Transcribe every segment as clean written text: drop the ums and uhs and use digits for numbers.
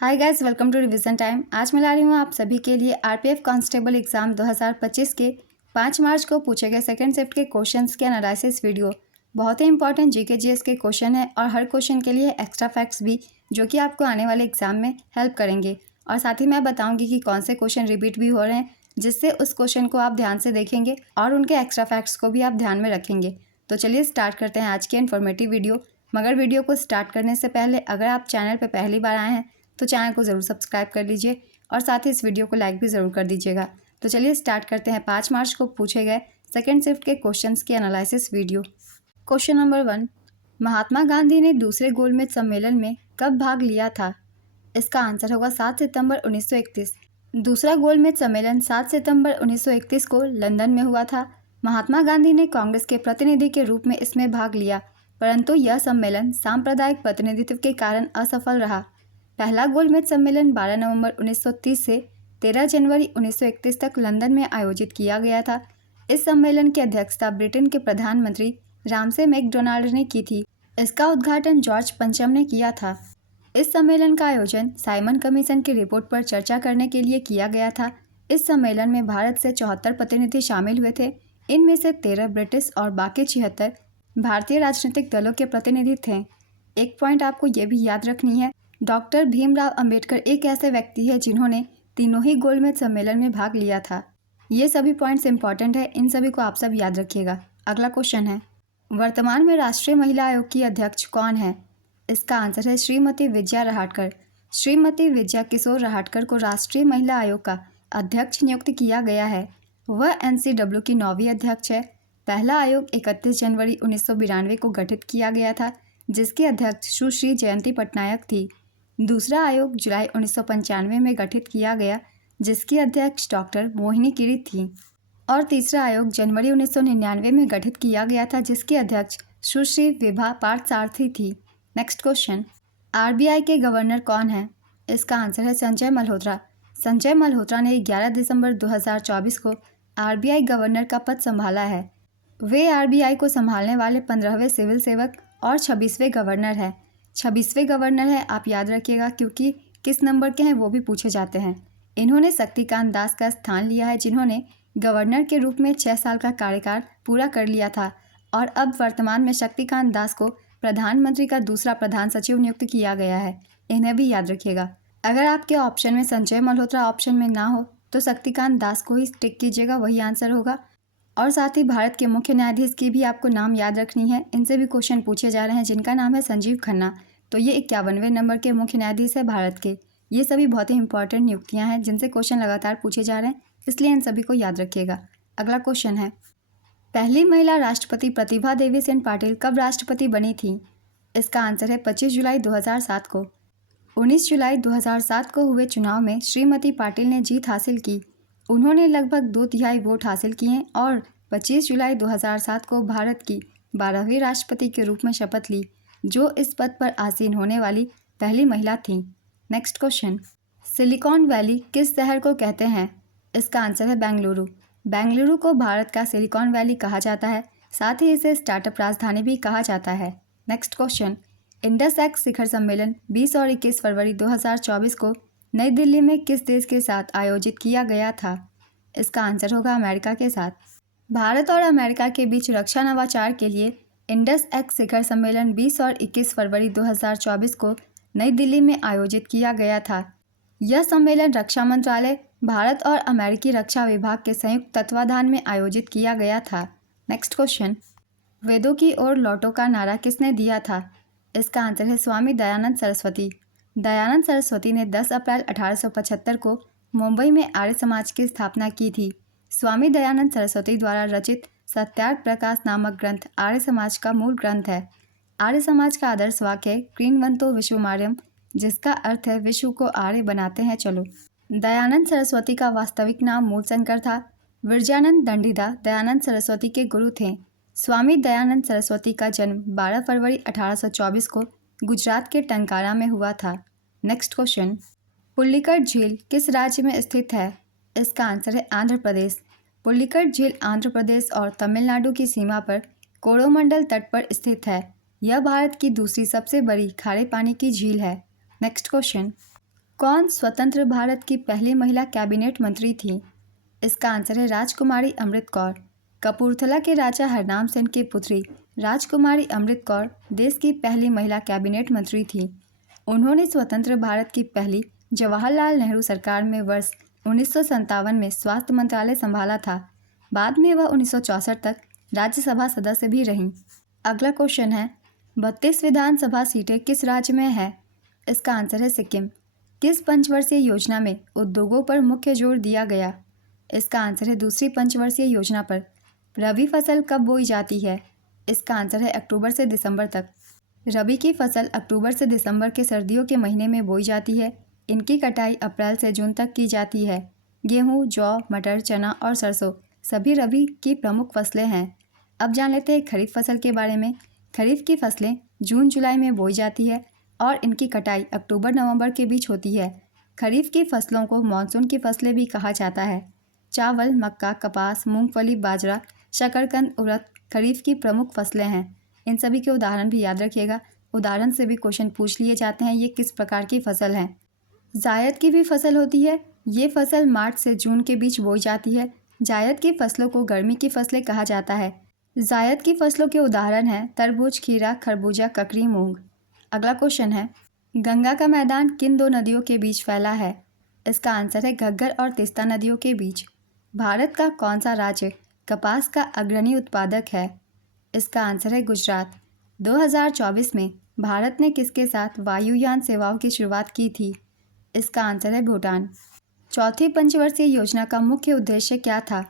Hi guys, welcome to revision time. आज मैं ला रही हूँ आप सभी के लिए आरपीएफ कांस्टेबल एग्जाम 2025 के 5 मार्च को पूछे गए सेकंड शिफ्ट के क्वेश्चंस के एनालिसिस वीडियो। बहुत ही इंपॉर्टेंट जीके जीएस के क्वेश्चन है और हर क्वेश्चन के लिए एक्स्ट्रा फैक्ट्स भी जो कि आपको आने वाले एग्जाम में हेल्प करेंगे। और साथ ही मैं बताऊँगी कि कौन से क्वेश्चन रिपीट भी हो रहे हैं, जिससे उस क्वेश्चन को आप ध्यान से देखेंगे और उनके एक्स्ट्रा फैक्ट्स को भी आप ध्यान में रखेंगे। तो चलिए स्टार्ट करते हैं आज की इन्फॉर्मेटिव वीडियो। मगर वीडियो को स्टार्ट करने से पहले अगर आप चैनल पर पहली बार आए हैं तो चैनल को ज़रूर सब्सक्राइब कर लीजिए और साथ ही इस वीडियो को लाइक भी ज़रूर कर दीजिएगा। तो चलिए स्टार्ट करते हैं 5 मार्च को पूछे गए सेकंड शिफ्ट के क्वेश्चंस की analysis video. Question number 1, Mahatma Gandhi ने दूसरे गोलमेज सम्मेलन में कब भाग लिया था? इसका आंसर होगा 7 सितंबर 1931। दूसरा गोलमेज सम्मेलन 7 सितंबर 1931 को लंदन में हुआ था। महात्मा गांधी ने कांग्रेस के प्रतिनिधि के रूप में इसमें भाग लिया, परंतु यह सम्मेलन सांप्रदायिक प्रतिनिधित्व के कारण असफल रहा। पहला गोलमेज सम्मेलन 12 नवंबर 1930 से 13 जनवरी 1931 तक लंदन में आयोजित किया गया था। इस सम्मेलन की अध्यक्षता ब्रिटेन के प्रधानमंत्री रामसे मैकडोनाल्ड ने की थी। इसका उद्घाटन जॉर्ज पंचम ने किया था। इस सम्मेलन का आयोजन साइमन कमीशन की रिपोर्ट पर चर्चा करने के लिए किया गया था। इस सम्मेलन में भारत से 74 प्रतिनिधि शामिल हुए थे। इनमें से 13 ब्रिटिश और बाकी 76 भारतीय राजनीतिक दलों के प्रतिनिधि थे। एक पॉइंट आपको ये भी याद रखनी है, डॉक्टर भीमराव अंबेडकर एक ऐसे व्यक्ति है जिन्होंने तीनों ही गोलमेज सम्मेलन में भाग लिया था। ये सभी पॉइंट्स इंपॉर्टेंट है, इन सभी को आप सब याद रखिएगा। अगला क्वेश्चन है, वर्तमान में राष्ट्रीय महिला आयोग की अध्यक्ष कौन है? इसका आंसर है श्रीमती विजया रहाटकर। श्रीमती विजया किशोर रहाटकर को राष्ट्रीय महिला आयोग का अध्यक्ष नियुक्त किया गया है। वह एनसीडब्ल्यू की 9वीं अध्यक्ष है। पहला आयोग 31 जनवरी 1992 को गठित किया गया था, जिसकी अध्यक्ष सुश्री जयंती पटनायक थी। दूसरा आयोग जुलाई 1995 में गठित किया गया, जिसकी अध्यक्ष डॉक्टर मोहिनी गिरी थी। और तीसरा आयोग जनवरी 1999 में गठित किया गया था, जिसकी अध्यक्ष सुश्री विभा पार्थसारथी थी। नेक्स्ट क्वेश्चन, आरबीआई के गवर्नर कौन है? इसका आंसर है संजय मल्होत्रा। संजय मल्होत्रा ने 11 दिसंबर 2024 को आरबीआई गवर्नर का पद संभाला है। वे आरबीआई को संभालने वाले 15वें सिविल सेवक और 26वें गवर्नर है। 26वें गवर्नर है, आप याद रखिएगा, क्योंकि किस नंबर के हैं वो भी पूछे जाते हैं। इन्होंने शक्तिकांत दास का स्थान लिया है, जिन्होंने गवर्नर के रूप में 6 साल का कार्यकाल पूरा कर लिया था और अब वर्तमान में शक्तिकांत दास को प्रधानमंत्री का दूसरा प्रधान सचिव नियुक्त किया गया है। इन्हें भी याद रखिएगा। अगर आपके ऑप्शन में संजय मल्होत्रा ऑप्शन में ना हो तो शक्तिकांत दास को ही टिक कीजिएगा, वही आंसर होगा। और साथ ही भारत के मुख्य न्यायाधीश की भी आपको नाम याद रखनी है। इनसे भी क्वेश्चन पूछे जा रहे हैं, जिनका नाम है संजीव खन्ना। तो ये 51वें नंबर के मुख्य न्यायाधीश है भारत के। ये सभी बहुत ही इंपॉर्टेंट नियुक्तियां हैं जिनसे क्वेश्चन लगातार पूछे जा रहे हैं, इसलिए इन सभी को याद रखिएगा। अगला क्वेश्चन है, पहली महिला राष्ट्रपति प्रतिभा देवी सेन पाटिल कब राष्ट्रपति बनी थी? इसका आंसर है 25 जुलाई 2007 को। 19 जुलाई 2007 को हुए चुनाव में श्रीमती पाटिल ने जीत हासिल की। उन्होंने लगभग 2/3 वोट हासिल किए और 25 जुलाई 2007 को भारत की 12वीं राष्ट्रपति के रूप में शपथ ली, जो इस पद पर आसीन होने वाली पहली महिला थीं। नेक्स्ट क्वेश्चन, सिलिकॉन वैली किस शहर को कहते हैं? इसका आंसर है बेंगलुरु। बेंगलुरु को भारत का सिलिकॉन वैली कहा जाता है, साथ ही इसे स्टार्टअप राजधानी भी कहा जाता है। नेक्स्ट क्वेश्चन, इंडस एक्स शिखर सम्मेलन 20 और 21 फरवरी 2024 को नई दिल्ली में किस देश के साथ आयोजित किया गया था? इसका आंसर होगा अमेरिका के साथ। भारत और अमेरिका के बीच रक्षा नवाचार के लिए इंडस एक्स शिखर सम्मेलन 20 और 21 फरवरी 2024 को नई दिल्ली में आयोजित किया गया था। यह सम्मेलन रक्षा मंत्रालय, भारत और अमेरिकी रक्षा विभाग के संयुक्त तत्वाधान में आयोजित किया गया था। नेक्स्ट क्वेश्चन, वेदों की ओर लौटो का नारा किसने दिया था? इसका आंसर है स्वामी दयानंद सरस्वती। दयानंद सरस्वती ने 10 अप्रैल 1875 को मुंबई में आर्य समाज की स्थापना की थी। स्वामी दयानंद सरस्वती द्वारा रचित सत्यार्थ प्रकाश नामक ग्रंथ आर्य समाज का मूल ग्रंथ है। आर्य समाज का आदर्श वाक्य है क्रीणवंतो विश्वमार्यम, जिसका अर्थ है विश्व को आर्य बनाते हैं चलो। दयानंद सरस्वती का वास्तविक नाम मूलशंकर था। विरजानंद दंडीदा दयानंद सरस्वती के गुरु थे। स्वामी दयानंद सरस्वती का जन्म 12 फरवरी 1824 को गुजरात के टंकारा में हुआ था। नेक्स्ट क्वेश्चन, पुल्लिकट झील किस राज्य में स्थित है? इसका आंसर है आंध्र प्रदेश। पुल्लिकट झील आंध्र प्रदेश और तमिलनाडु की सीमा पर कोरोमंडल तट पर स्थित है। यह भारत की दूसरी सबसे बड़ी खारे पानी की झील है। नेक्स्ट क्वेश्चन, कौन स्वतंत्र भारत की पहली महिला कैबिनेट मंत्री थी? इसका आंसर है राजकुमारी अमृत कौर। कपूरथला के राजा हरनाम सेन की पुत्री राजकुमारी अमृत कौर देश की पहली महिला कैबिनेट मंत्री थी। उन्होंने स्वतंत्र भारत की पहली जवाहरलाल नेहरू सरकार में वर्ष 1957 में स्वास्थ्य मंत्रालय संभाला था। बाद में वह 1964 तक राज्यसभा सदस्य भी रहीं। अगला क्वेश्चन है, 32 विधानसभा सीटें किस राज्य में है? इसका आंसर है सिक्किम। किस पंचवर्षीय योजना में उद्योगों पर मुख्य जोर दिया गया? इसका आंसर है दूसरी पंचवर्षीय योजना पर। रबी फसल कब बोई जाती है? इसका आंसर है अक्टूबर से दिसंबर तक। रबी की फसल अक्टूबर से दिसंबर के सर्दियों के महीने में बोई जाती है। इनकी कटाई अप्रैल से जून तक की जाती है। गेहूँ, जौ, मटर, चना और सरसों सभी रबी की प्रमुख फसलें हैं। अब जान लेते हैं खरीफ फसल के बारे में। खरीफ की फसलें जून जुलाई में बोई जाती है और इनकी कटाई अक्टूबर नवंबर के बीच होती है। खरीफ की फसलों को मानसून की फसलें भी कहा जाता है। चावल, मक्का, कपास, मूंगफली, बाजरा, शकरकंद, उड़द खरीफ की प्रमुख फसलें हैं। इन सभी के उदाहरण भी याद रखिएगा। उदाहरण से भी क्वेश्चन पूछ लिए जाते हैं। ये किस प्रकार की फसल है? जायद की भी फसल होती है। ये फसल मार्च से जून के बीच बोई जाती है। जायद की फसलों को गर्मी की फसलें कहा जाता है। जायद की फसलों के उदाहरण हैं तरबूज, खीरा, खरबूजा, ककड़ी, मूंग। अगला क्वेश्चन है, गंगा का मैदान किन दो नदियों के बीच फैला है? इसका आंसर है घग्गर और तीस्ता नदियों के बीच। भारत का कौन सा राज्य कपास का अग्रणी उत्पादक है? इसका आंसर है गुजरात। 2024 में भारत ने किसके साथ वायुयान सेवाओं की शुरुआत की थी? इसका आंसर है भूटान। चौथी पंचवर्षीय योजना का मुख्य उद्देश्य क्या था?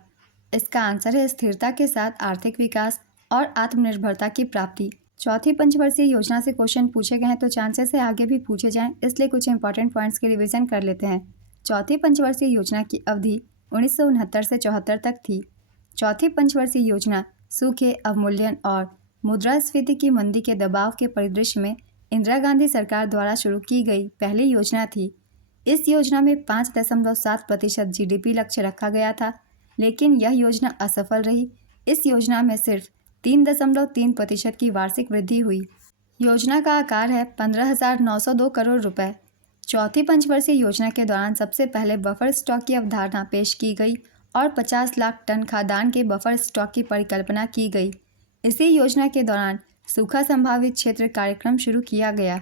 इसका आंसर है स्थिरता के साथ आर्थिक विकास और आत्मनिर्भरता की प्राप्ति। चौथी पंचवर्षीय योजना से क्वेश्चन पूछे गए हैं तो चांसेस है आगे भी पूछे जाएं, इसलिए कुछ इंपॉर्टेंट पॉइंट्स की रिवीजन कर लेते हैं। चौथी पंचवर्षीय योजना की अवधि 1969 से 74 तक थी। चौथी पंचवर्षीय योजना सूखे, अवमूल्यन और मुद्रास्फीति की मंदी के दबाव के परिदृश्य में इंदिरा गांधी सरकार द्वारा शुरू की गई पहली योजना थी। इस योजना में 5.7% GDP लक्ष्य रखा गया था, लेकिन यह योजना असफल रही। इस योजना में सिर्फ 3.3% की वार्षिक वृद्धि हुई। योजना का आकार है 15,902 करोड़ रुपए। चौथी पंचवर्षीय योजना के दौरान सबसे पहले बफर स्टॉक की अवधारणा पेश की गई और 50 लाख टन खाद्यान्न के बफर स्टॉक की परिकल्पना की गई। इसी योजना के दौरान सूखा संभावित क्षेत्र कार्यक्रम शुरू किया गया।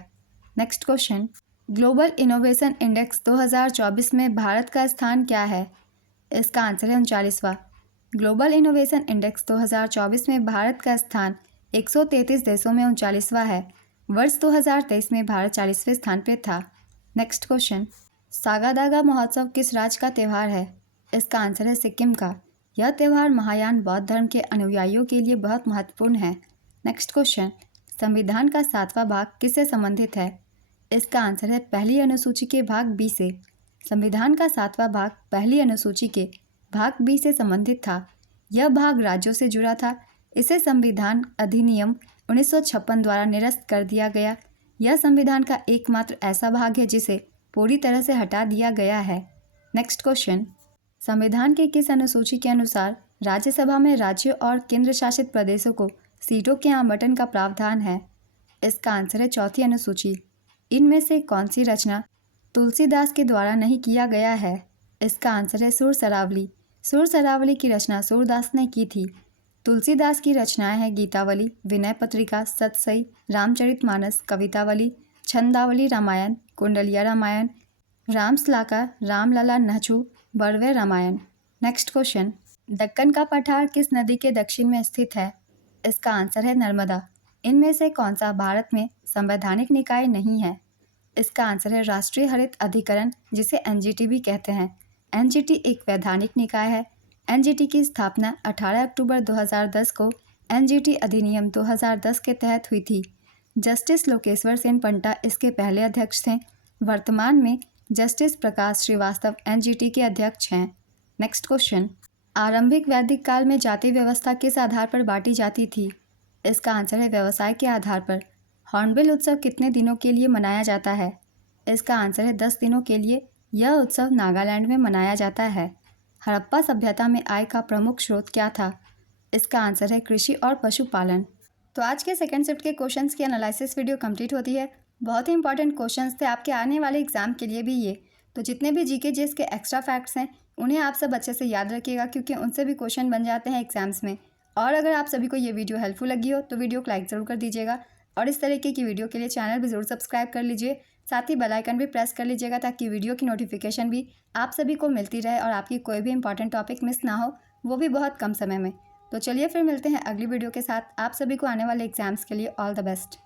Next question, global innovation index 2024 में भारत का स्थान क्या है? इसका आंसर है 39वां। ग्लोबल इनोवेशन इंडेक्स 2024 में भारत का स्थान 133 देशों में 39वां है। वर्ष 2023 में भारत 40वें स्थान पर था। नेक्स्ट क्वेश्चन, सागादागा महोत्सव किस राज्य का त्यौहार है? इसका आंसर है सिक्किम का। यह त्यौहार महायान बौद्ध धर्म के अनुयायियों के लिए बहुत महत्वपूर्ण है। नेक्स्ट क्वेश्चन, संविधान का 7वां भाग किससे संबंधित है? इसका आंसर है पहली अनुसूची के भाग बी से। संविधान का 7वां भाग पहली अनुसूची के भाग बी से संबंधित था। यह भाग राज्यों से जुड़ा था। इसे संविधान अधिनियम 1956 द्वारा निरस्त कर दिया गया। यह संविधान का एकमात्र ऐसा भाग है जिसे पूरी तरह से हटा दिया गया है। नेक्स्ट क्वेश्चन, संविधान के किस अनुसूची के अनुसार राज्यसभा में राज्यों और केंद्र शासित प्रदेशों को सीटों के आवंटन का प्रावधान है? इसका आंसर है चौथी अनुसूची। इनमें से कौन सी रचना तुलसीदास के द्वारा नहीं किया गया है? इसका आंसर है सुर सरावली। सुर सरावली की रचना सूरदास ने की थी। तुलसीदास की रचनाएं हैं गीतावली, विनय पत्रिका, सतसई, रामचरितमानस, कवितावली, छंदावली, रामायण, कुंडलिया रामायण, रामसलाका, रामलला, नहछू, बड़वे रामायण। नेक्स्ट क्वेश्चन, दक्कन का पठार किस नदी के दक्षिण में स्थित है? इसका आंसर है नर्मदा। इनमें से कौन सा भारत में संवैधानिक निकाय नहीं है? इसका आंसर है राष्ट्रीय हरित अधिकरण, जिसे NGT भी कहते हैं। NGT एक वैधानिक निकाय है। NGT की स्थापना 18 अक्टूबर 2010 को NGT अधिनियम 2010 के तहत हुई थी। जस्टिस लोकेश्वर सेन पंटा इसके पहले अध्यक्ष थे। वर्तमान में जस्टिस प्रकाश श्रीवास्तव NGT के अध्यक्ष हैं। नेक्स्ट क्वेश्चन, आरंभिक वैदिक काल में जाति व्यवस्था किस आधार पर बांटी जाती थी? इसका आंसर है व्यवसाय के आधार पर। हॉर्नबिल उत्सव कितने दिनों के लिए मनाया जाता है? इसका आंसर है 10 दिनों के लिए। यह उत्सव नागालैंड में मनाया जाता है। हड़प्पा सभ्यता में आय का प्रमुख स्रोत क्या था? इसका आंसर है कृषि और पशुपालन। तो आज के सेकंड शिफ्ट के क्वेश्चंस की एनालिसिस वीडियो कंप्लीट होती है। बहुत ही इंपॉर्टेंट क्वेश्चंस थे आपके आने वाले एग्ज़ाम के लिए भी ये। तो जितने भी जीके जीएस के एक्स्ट्रा फैक्ट्स हैं उन्हें आप सब अच्छे से याद रखिएगा, क्योंकि उनसे भी क्वेश्चन बन जाते हैं एग्जाम्स में। और अगर आप सभी को ये वीडियो हेल्पफुल लगी हो तो वीडियो को लाइक ज़रूर कर दीजिएगा, और इस तरीके की वीडियो के लिए चैनल भी ज़रूर सब्सक्राइब कर लीजिए। साथ ही बेल आइकन भी प्रेस कर लीजिएगा ताकि वीडियो की नोटिफिकेशन भी आप सभी को मिलती रहे और आपकी कोई भी इंपॉर्टेंट टॉपिक मिस ना हो, वो भी बहुत कम समय में। तो चलिए फिर मिलते हैं अगली वीडियो के साथ। आप सभी को आने वाले एग्जाम्स के लिए ऑल द बेस्ट।